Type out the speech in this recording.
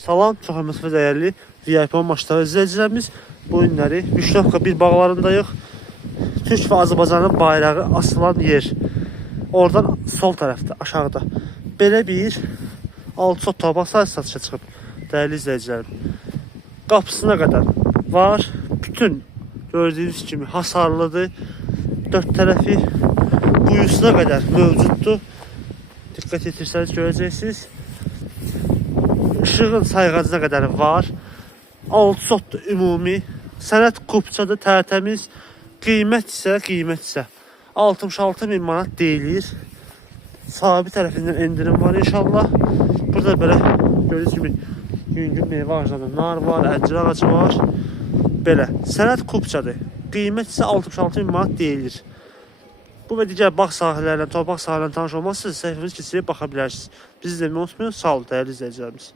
Salam, çox hörmətli və dəyərli VIP maçları izləyicilərimiz. Bu günləri Müşnovka bir bağlarındayıq. Türk və Azərbaycanın bayrağı asılan yer. Oradan sol tərəfdə, aşağıda. Belə bir 6 sot torpaq sahəsi satışa çıxıb. Dəyərli izləyicilərim. Qapısına qədər var. Bütün gördüyünüz kimi hasarlıdır. Dörd tərəfi buyusuna qədər mövcuddur. Diqqət etirsəniz görəcəksiniz. Işığın sayğacına qədər var. 6 sotdur ümumi. Sənət kupçadır, tərtəmiz. Qiymət isə 66.000 manat deyilir. Sahibi tərəfindən endirim var inşallah. Burada belə gördüyünüz kimi yüngül meyvə ağacları, nar var, əncir ağacı var. Belə sənət kupçadır. Qiymət isə 66.000 manat deyilir. Bu və digər bağ sahələrlə, torpaq sahələrlə tanış olmaq istəyirsiniz, səhifəmiz keçirib baxa bilərsiniz. Bizi izləməyi unutmayın. Sağ olun dəyərli izləyicilərimiz.